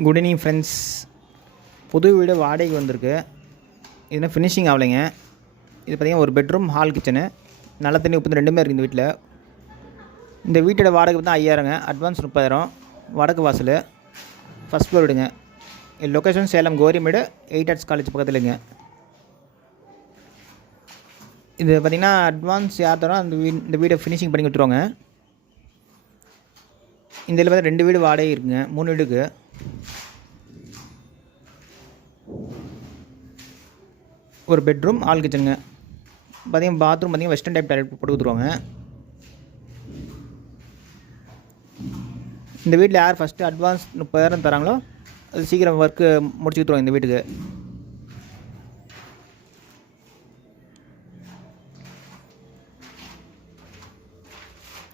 Good evening friends. புது வீடு வாடகைக்கு வந்திருக்கு. இதுனா ஃபினிஷிங் ஆகலைங்க. இது பார்த்திங்கன்னா ஒரு பெட்ரூம், ஹால், கிச்சனு, நல்ல தண்ணி, உப்பு ரெண்டுமே இருக்குது இந்த வீட்டில். இந்த வீட்டோட வாடகை பார்த்தா 5000ங்க. அட்வான்ஸ் 30,000. வடக்கு வாசல், ஃபஸ்ட் ஃப்ளோர் வீடுங்க. Location Salem Korimedu 8 arts college பக்கத்துலங்க. இது பார்த்திங்கன்னா அட்வான்ஸ் யார் தரோம் இந்த வீடை ஃபினிஷிங் பண்ணி கொடுத்துருவாங்க. இந்த இதில் பார்த்தா 2 வீடு வாடகை இருக்குங்க. 3 வீடுக்கு ஒரு பெட்ரூம், ஹால், கிச்சனுங்க. பார்த்திங்கன்னா பாத்ரூம் பார்த்திங்கன்னா வெஸ்டர்ன் டைப் டாய்லெட் போட்டு கொடுத்துருவாங்க. இந்த வீட்டில் யார் ஃபஸ்ட்டு அட்வான்ஸ் 30,000 தராங்களோ அது சீக்கிரம் ஒர்க்கு முடிச்சு கொடுத்துருவாங்க இந்த வீட்டுக்கு.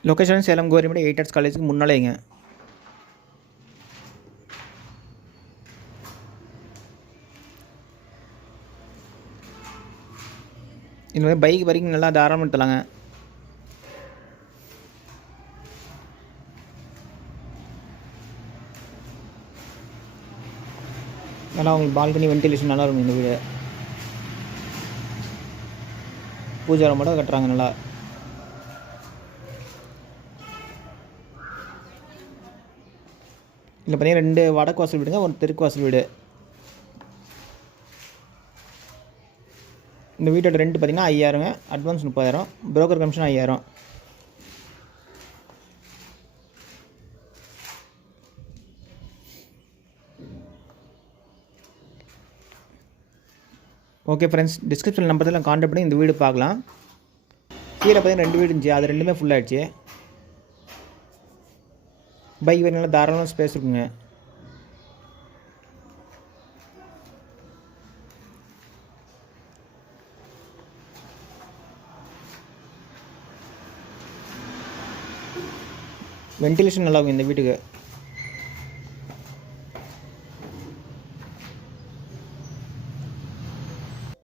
லொக்கேஷன் சேலம் கோரிமேடு 8 ஆர்ட்ஸ் காலேஜுக்கு முன்னாலேங்க. இந்த மாதிரி பைக் வரைக்கும் நல்லா தாராளமாக எடுத்துலாங்க. நல்லா உங்களுக்கு பால்கனி வென்டிலேஷன் நல்லா இருக்கும் இந்த வீடு. பூஜை மட்டும் கட்டுறாங்க நல்லா. இதில் பார்த்தீங்கன்னா 2 வடக்கு வாசல் வீடுங்க, ஒரு தெற்கு வாசல் வீடு. இந்த வீட்டோட ரெண்ட் பார்த்திங்கன்னா 5000ங்க. Advance 30,000. Broker commission 5000. Okay friends, description நம்பர்லாம் கான்டாக்ட் பண்ணி இந்த வீடு பார்க்கலாம். கீழே பார்த்தீங்கன்னா 2 வீடு இருந்துச்சு, அது ரெண்டுமே ஃபுல்லாகிடுச்சு. பைக் வேறு நல்லா தாராளமாக ஸ்பேஸ் இருக்குங்க. வென்டிலேஷன் நல்லா இருக்கும் இந்த வீட்டுக்கு.